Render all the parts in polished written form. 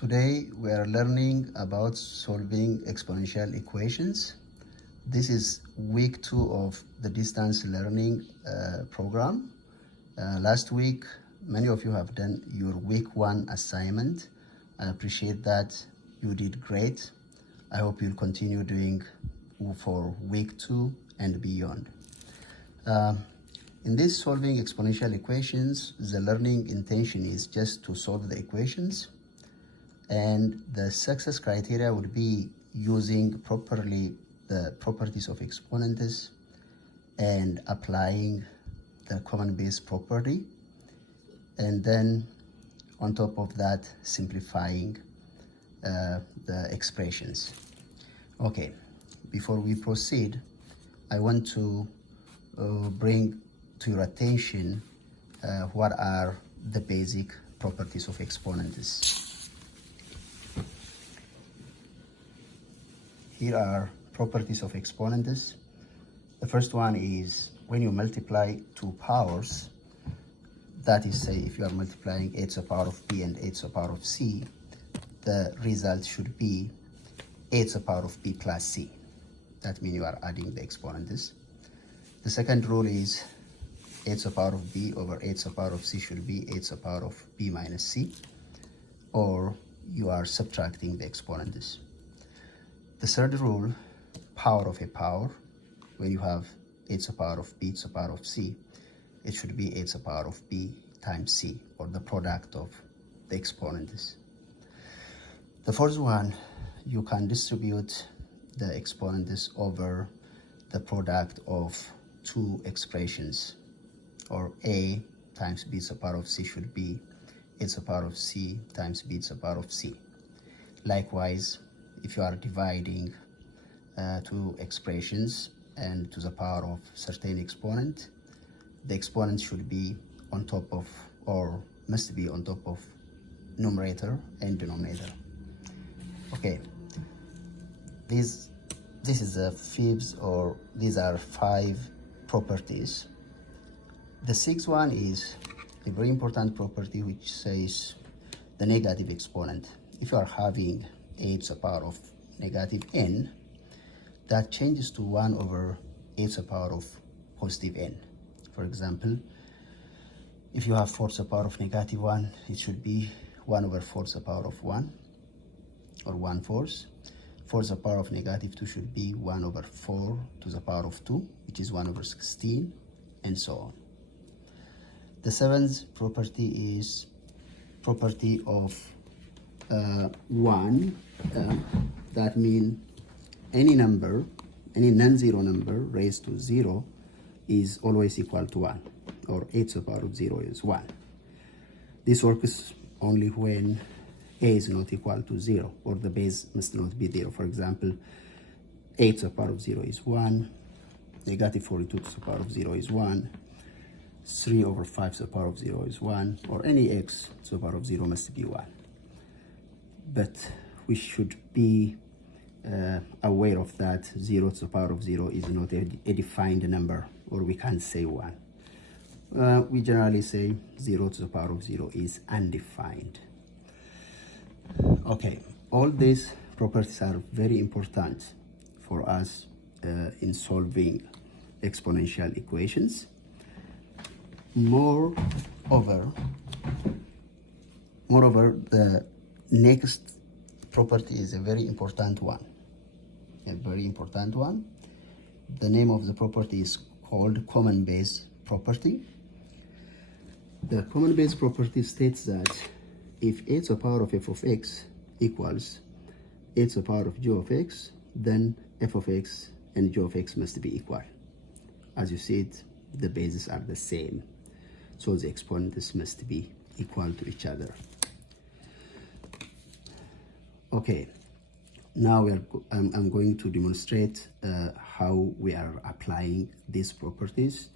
Today we are learning about solving exponential equations. This is week 2 of the distance learning program. Last week, many of you have done your week 1 assignment. I appreciate that. You did great. I hope you'll continue doing for week 2 and beyond. In this solving exponential equations, the learning intention is just to solve the equations, and the success criteria would be using properly the properties of exponents and applying the common base property, and then on top of that simplifying the expressions. Okay, before we proceed, I want to bring to your attention what are the basic properties of exponents. Here are properties of exponents. The first one is when you multiply two powers, that is, say, if you are multiplying a to the power of b and a to the power of c, the result should be a to the power of b plus c. That means you are adding the exponents. The second rule is a to the power of b over a to the power of c should be a to the power of b minus c, or you are subtracting the exponents. The third rule, power of a power, when you have a to the power of b to the power of c, it should be a to the power of b times c, or the product of the exponents. The fourth one, you can distribute the exponents over the product of two expressions, or a times b to the power of c should be a to the power of c times b to the power of c. Likewise, if you are dividing two expressions and to the power of certain exponent, the exponent should be on top of, or must be on top of, numerator and denominator. Okay, this is a fifth, or these are 5 properties. The sixth one is a very important property, which says the negative exponent. If you are having a to the power of negative n, that changes to 1 over a to the power of positive n. For example, if you have 4 to the power of negative 1, it should be 1 over 4 to the power of 1, or 1/4. 4 to the power of negative 2 should be 1 over 4 to the power of 2, which is 1 over 16, and so on. The seventh property is property of 1. That means any number, any non-zero number raised to 0 is always equal to 1, or a to the power of 0 is 1. This works only when a is not equal to 0, or the base must not be 0. For example, a to the power of 0 is 1, negative 42 to the power of 0 is 1, 3 over 5 to the power of 0 is 1, or any x to the power of 0 must be 1. But we should be aware of that 0 to the power of 0 is not a defined number, or we can't say 1. We generally say 0 to the power of 0 is undefined. Okay, all these properties are very important for us in solving exponential equations. Moreover, the next property is a very important one. The name of the property is called common base property. The common base property states that if a to the power of f of x equals a to the power of g of x, then f of x and g of x must be equal. As you see it, the bases are the same, so the exponents must be equal to each other. Okay, now I'm going to demonstrate how we are applying these properties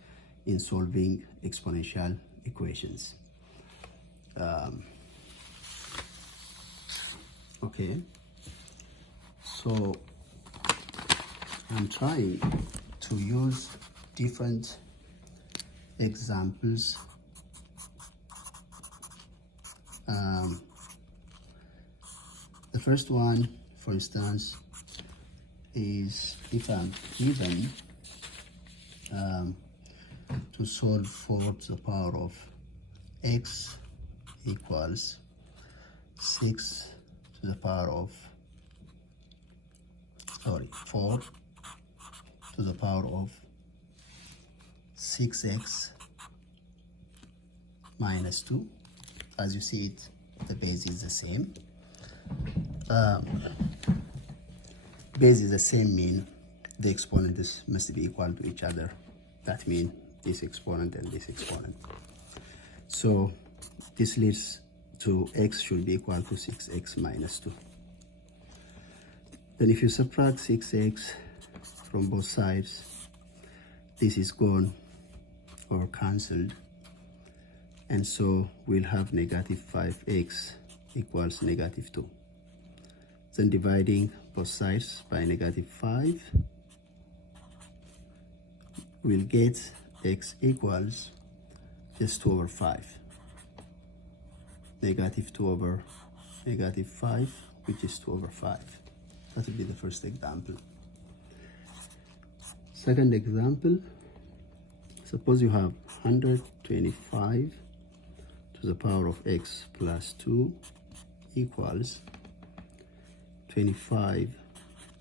in solving exponential equations. Okay, so I'm trying to use different examples The first one, for instance, is if I'm given to solve for to the power of x equals 6 to the power of 4 to the power of 6x minus 2. As you see it, the base is the same. Base is the same mean the exponents must be equal to each other. That means this exponent and this exponent. So this leads to x should be equal to 6x minus 2. Then if you subtract 6x from both sides, this is gone or cancelled, and so we'll have negative 5x equals negative 2. Then dividing both sides by negative 5, we'll get x equals just 2 over 5. Negative 2 over negative 5, which is 2 over 5. That will be the first example. Second example, suppose you have 125 to the power of x plus 2 equals 25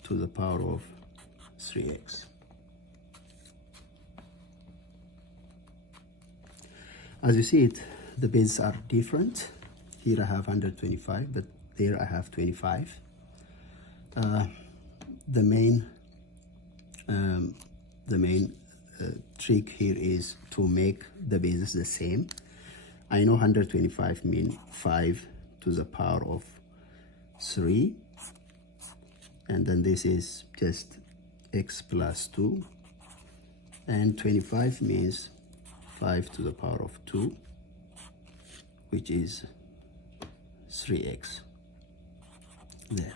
to the power of 3x. As you see it, the bases are different. Here I have 125, but there I have 25. The main trick here is to make the bases the same. I know 125 mean 5 to the power of 3, and then this is just x plus 2, and 25 means 5 to the power of 2, which is 3x. There.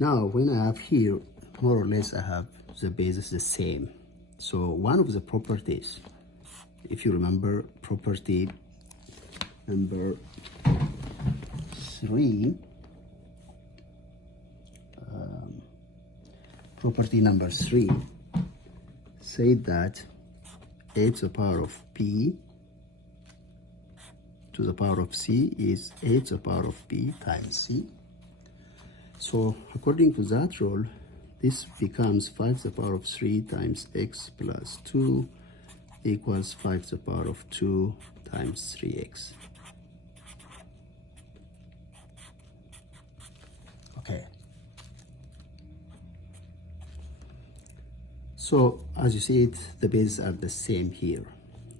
Now when I have here, more or less I have the bases the same. So one of the properties, if you remember property number 3, said that a to the power of b to the power of c is a to the power of b times c. So according to that rule, this becomes 5 to the power of 3 times x plus 2 equals 5 to the power of 2 times 3x. Okay. So as you see it, the bases are the same here.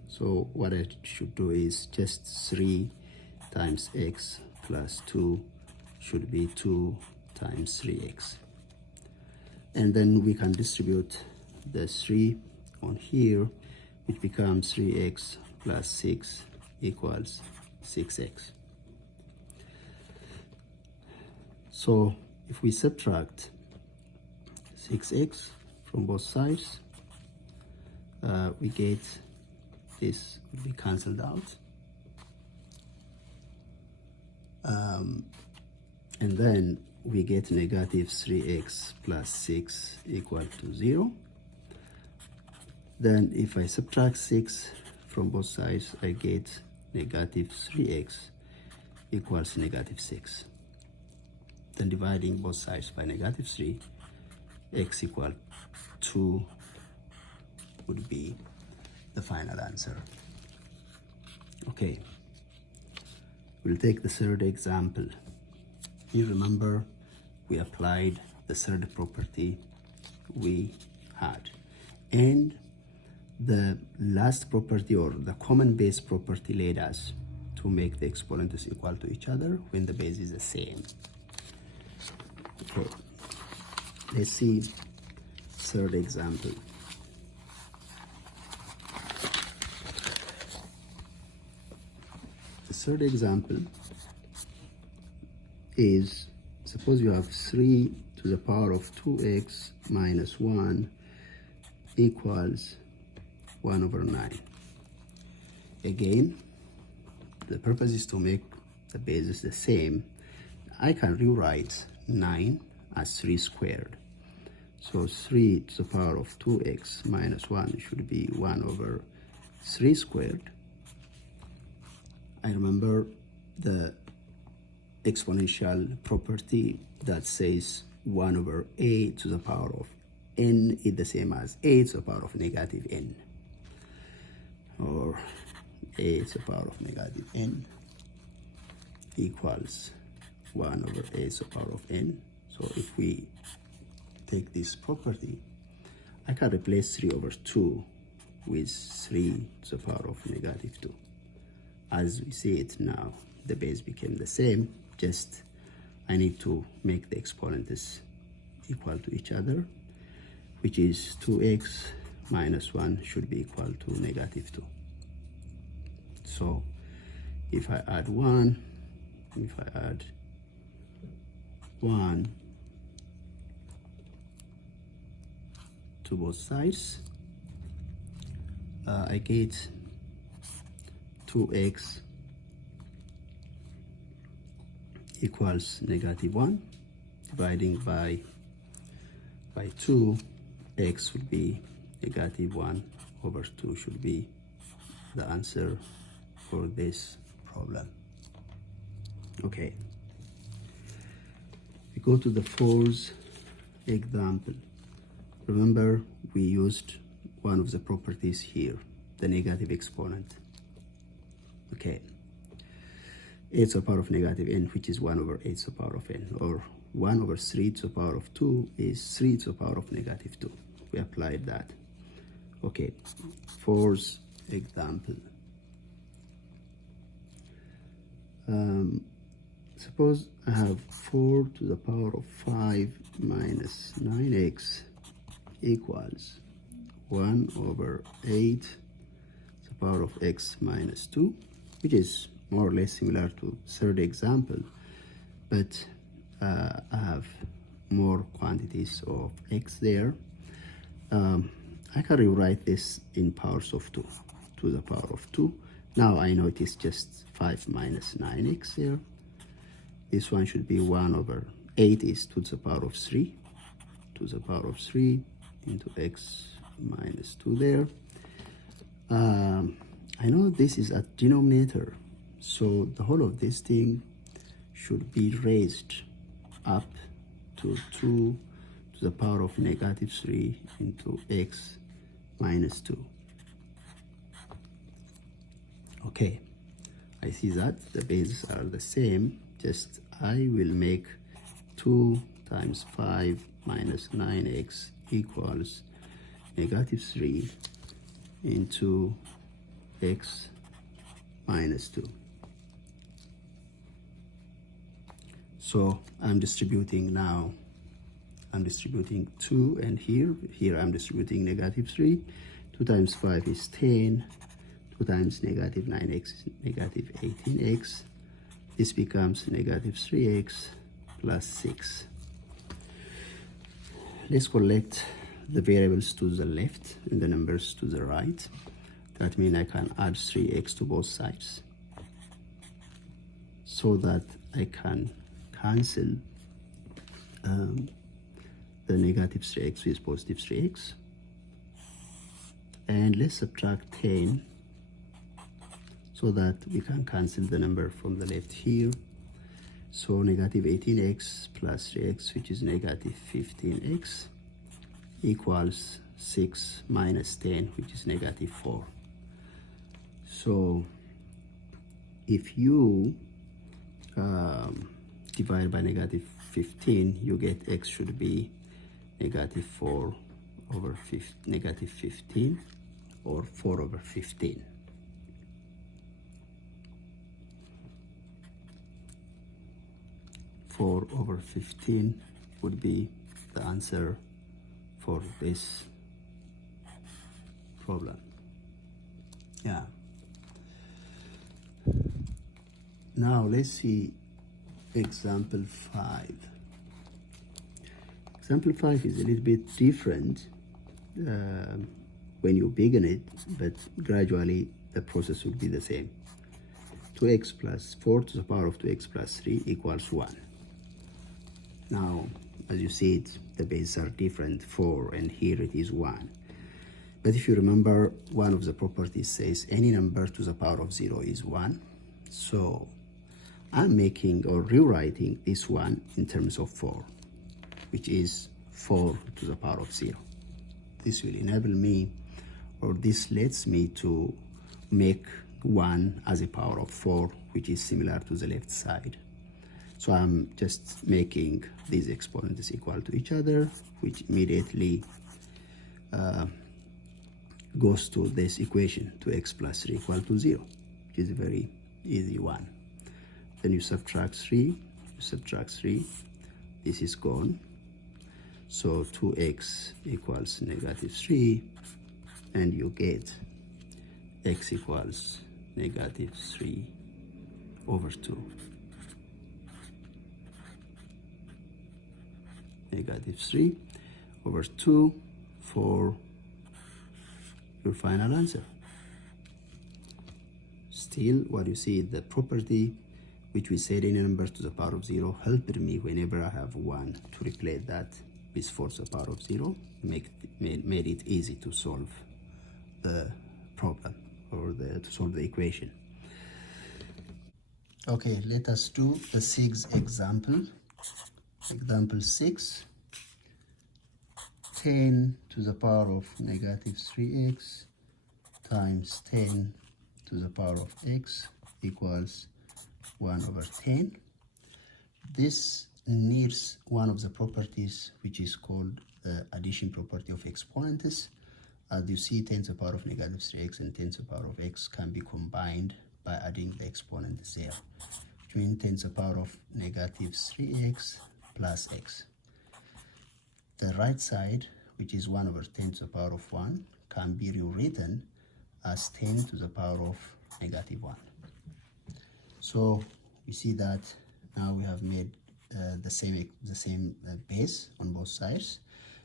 So what I should do is just 3 times x plus 2 should be 2 times 3x. And then we can distribute the 3 on here, which becomes 3x plus 6 equals 6x. So if we subtract 6x from both sides, we get this will be cancelled out. And then we get negative 3x plus 6 equal to 0. Then if I subtract 6 from both sides, I get negative 3x equals negative 6. Then dividing both sides by negative 3, x equal 2 would be the final answer. Okay, we'll take the third example. You remember we applied the third property we had, and the last property, or the common base property, led us to make the exponents equal to each other when the base is the same. Okay, let's see third example. The third example is, suppose you have 3 to the power of 2x minus 1 equals 1 over 9. Again, the purpose is to make the bases the same. I can rewrite 9 as 3 squared. So 3 to the power of 2x minus 1 should be 1 over 3 squared. I remember the exponential property that says 1 over a to the power of n is the same as a to the power of negative n, or a to the power of negative n equals 1 over a to the power of n. So if we take this property, I can replace 3 over 2 with 3 to the power of negative 2. As we see it now, the base became the same, just I need to make the exponents equal to each other, which is 2x minus 1 should be equal to negative 2. So if I add 1, to both sides, I get 2x equals negative 1, dividing by 2, x would be negative 1 over 2 should be the answer for this problem. Okay, we go to the fourth example. Remember, we used one of the properties here, the negative exponent. Okay, a to the power of negative n, which is 1 over a to the power of n, or 1 over 3 to the power of 2 is 3 to the power of negative 2. We applied that. Okay, fourth example. Suppose I have 4 to the power of 5 minus 9x equals 1 over 8 to the power of x minus 2, which is more or less similar to third example, but I have more quantities of x there. I can rewrite this in powers of 2 to the power of 2. Now I know it is just 5 minus 9x here. This one should be 1 over 8 is 2 to the power of 3, to the power of 3 into x minus 2 there. I know this is a denominator, so the whole of this thing should be raised up to 2 to the power of negative 3 into x minus 2. Okay, I see that the bases are the same, just I will make 2 times 5 minus 9x equals negative 3 into x minus 2. So I'm distributing now. I'm distributing 2, and here I'm distributing negative 3. 2 times 5 is 10. 2 times negative 9x is negative 18x. This becomes negative 3x plus 6. Let's collect the variables to the left and the numbers to the right. That means I can add 3x to both sides so that I can cancel the negative 3x with positive 3x. And let's subtract 10 so that we can cancel the number from the left here. So negative 18x plus 3x, which is negative 15x, equals 6 minus 10, which is negative 4. So if you divide by negative 15, you get x should be negative 4 over negative 15, or 4 over 15. Four over 15 would be the answer for this problem. Yeah. Now let's see example 5. Example 5 is a little bit different when you begin it, but gradually the process will be the same. 2x plus 4 to the power of 2x plus 3 equals 1. Now, as you see it, the bases are different, 4, and here it is 1. But if you remember, one of the properties says any number to the power of 0 is 1. So I'm making or rewriting this one in terms of 4, which is 4 to the power of 0. This will enable me, or this lets me to make 1 as a power of 4, which is similar to the left side. So I'm just making these exponents equal to each other, which immediately goes to this equation, 2x plus 3 equal to 0, which is a very easy one. Then you subtract 3, this is gone. So 2x equals negative 3, and you get x equals negative 3 over 2. Negative 3 over 2 for your final answer. Still, what you see is the property which we said any number to the power of 0 helped me whenever I have 1 to replace that with 4 to the power of 0, made it easy to solve the problem or to solve the equation. Okay, let us do the sixth example. Example 6, 10 to the power of negative 3x times 10 to the power of x equals 1 over 10. This needs one of the properties which is called the addition property of exponents. As you see, 10 to the power of negative 3x and 10 to the power of x can be combined by adding the exponents there, which means 10 to the power of negative 3x plus x. The right side, which is 1 over 10 to the power of 1, can be rewritten as 10 to the power of negative 1. So we see that now we have made the same base on both sides.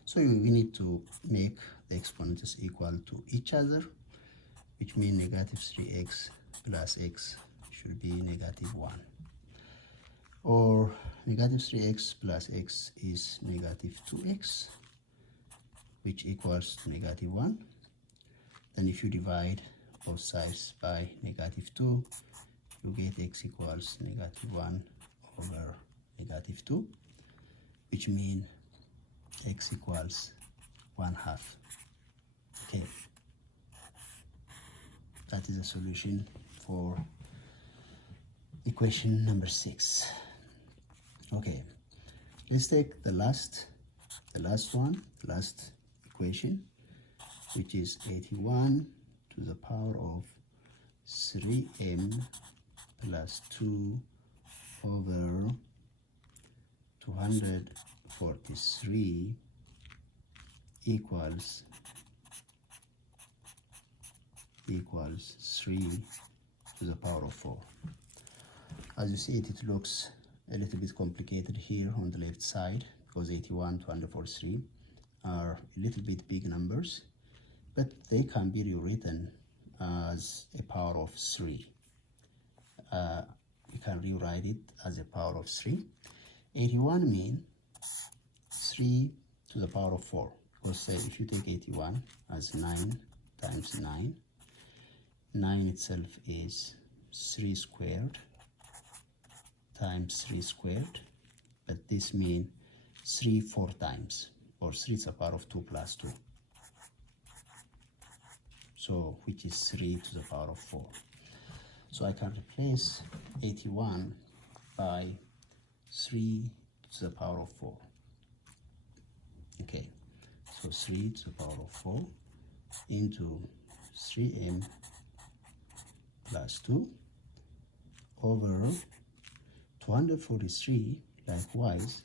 So we need to make the exponents equal to each other, which means negative 3x plus x should be negative 1. Or negative 3x plus x is negative 2x, which equals to negative 1. Then if you divide both sides by negative 2, you get x equals negative 1 over negative 2, which means x equals 1/2. Okay, that is the solution for equation number 6. Okay, let's take the last equation, which is 81 to the power of 3m plus 2 over 243 equals 3 to the power of 4. As you see it looks a little bit complicated here on the left side because 81 to 243 are a little bit big numbers, but they can be rewritten as a power of 3. We can rewrite it as a power of 3. 81 means 3 to the power of 4. Because say if you take 81 as 9 times 9, 9 itself is 3 squared times 3 squared, but this means 3 4 times, or 3 to the power of 2 plus 2. So which is 3 to the power of 4. So I can replace 81 by 3 to the power of 4. Okay, so 3 to the power of 4 into 3m plus 2 over 243, likewise,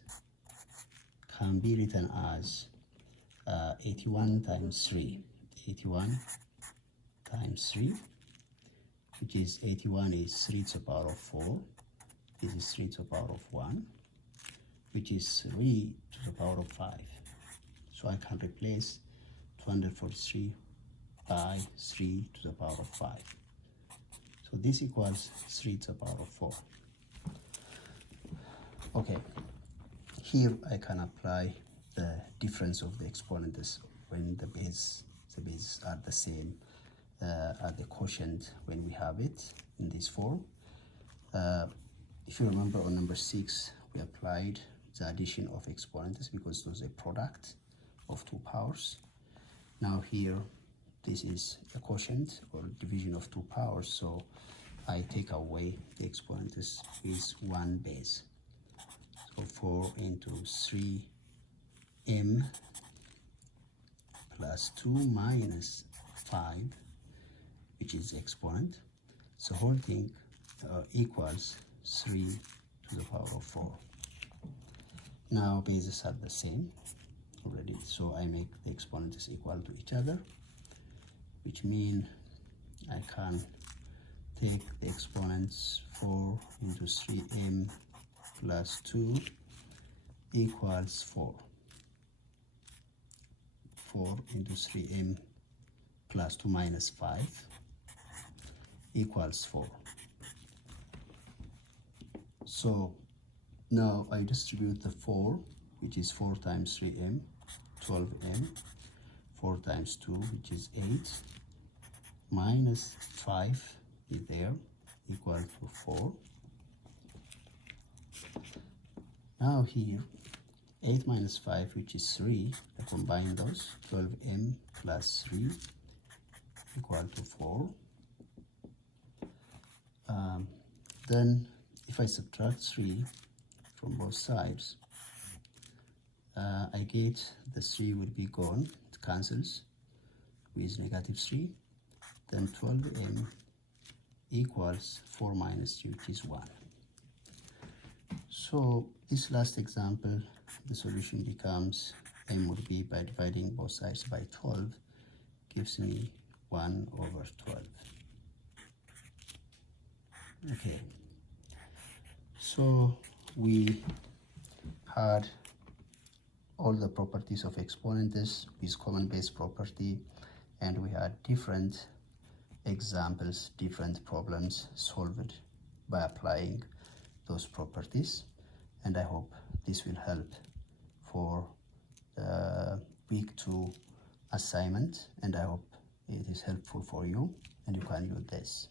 can be written as 81 times 3. 81 times 3, which is 81 is 3 to the power of 4. This is 3 to the power of 1, which is 3 to the power of 5. So I can replace 243 by 3 to the power of 5. So this equals 3 to the power of 4. Okay, here I can apply the difference of the exponents when the bases are the same at the quotient when we have it in this form. If you remember on number 6, we applied the addition of exponents because it was a product of two powers. Now here, this is a quotient or division of two powers, so I take away the exponents with one base. So 4 into 3m plus 2 minus 5, which is the exponent. So whole thing equals 3 to the power of 4. Now bases are the same already, so I make the exponents equal to each other, which means I can take the exponents 4 into 3m plus 2 equals 4. 4 into 3m plus 2 minus 5 equals 4. So now I distribute the 4, which is 4 times 3m, 12m, 4 times 2, which is 8, minus 5 is there, equal to 4. Now here, 8 minus 5, which is 3, I combine those, 12m plus 3 equal to 4. Then if I subtract 3 from both sides, I get the 3 will be gone, it cancels with negative 3. Then 12m equals 4 minus 3, which is 1. So this last example, the solution becomes m would be by dividing both sides by 12, gives me 1 over 12. Okay, so we had all the properties of exponents with common base property, and we had different examples, different problems solved by applying those properties, and I hope this will help for the week 2 assignment, and I hope it is helpful for you and you can use this.